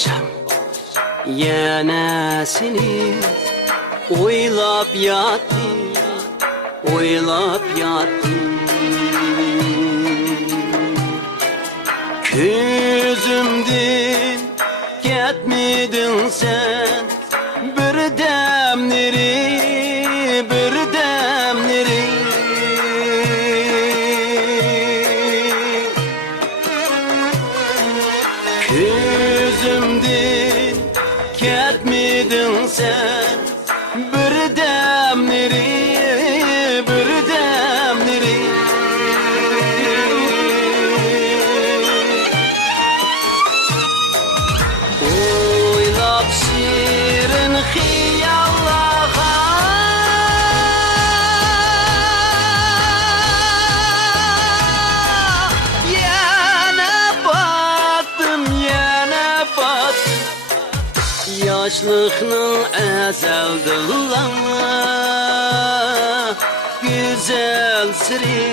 akşam yana seni oylap yattım, oylap yattım. Gözümden ketmedin sen bir demleri, bir demleri. Gözümden ketmedin sen bir demleri, bir demleri. Oylap şirin hiyallara yana battım, yana battım. Yaşlıkның əzəldillah güzel siri,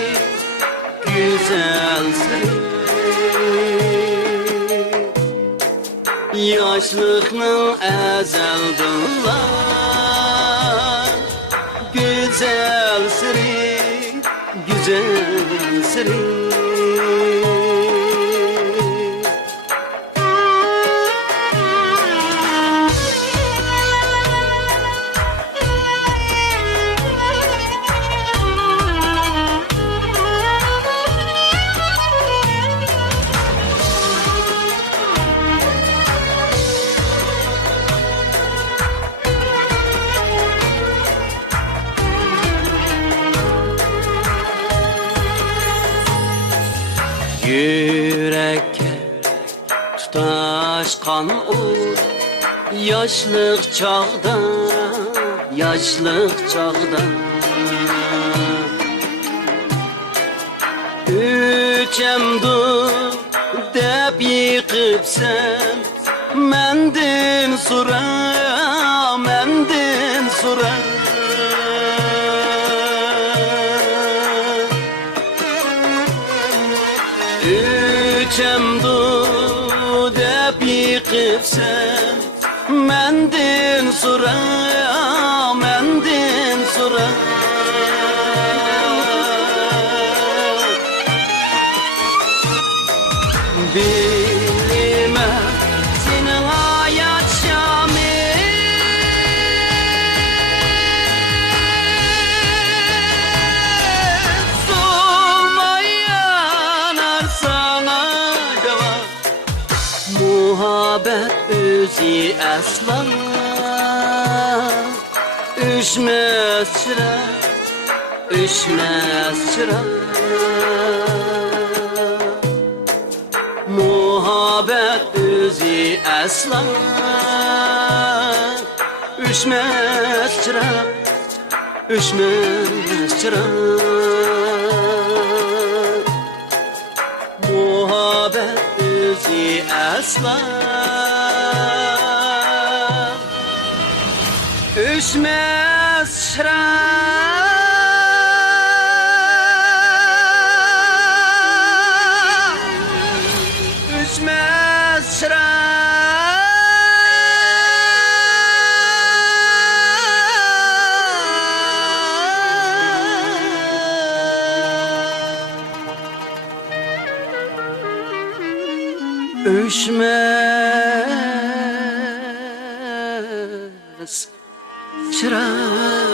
güzel siri. Yaşlıkның əzəldillah güzel siri, güzel siri. Yürekke tutaşkan ur yaşlık çağda, yaşlık çağda. Üçemdur dep yıkıpsam mendin sura, mendin sura. Üçemdur dep yıkıpsam mendin sura, mendin sura. Bilime senin hayat şami solmayanar sana cevap. Muhabbet özü aslan üşmez çırak, üşmez çırak. Muhabbet özü asla üşmez çırak, üşmez çırak. Muhabbet özü asla üşmez çırak. Üşmez çırak. Üşmez çırak.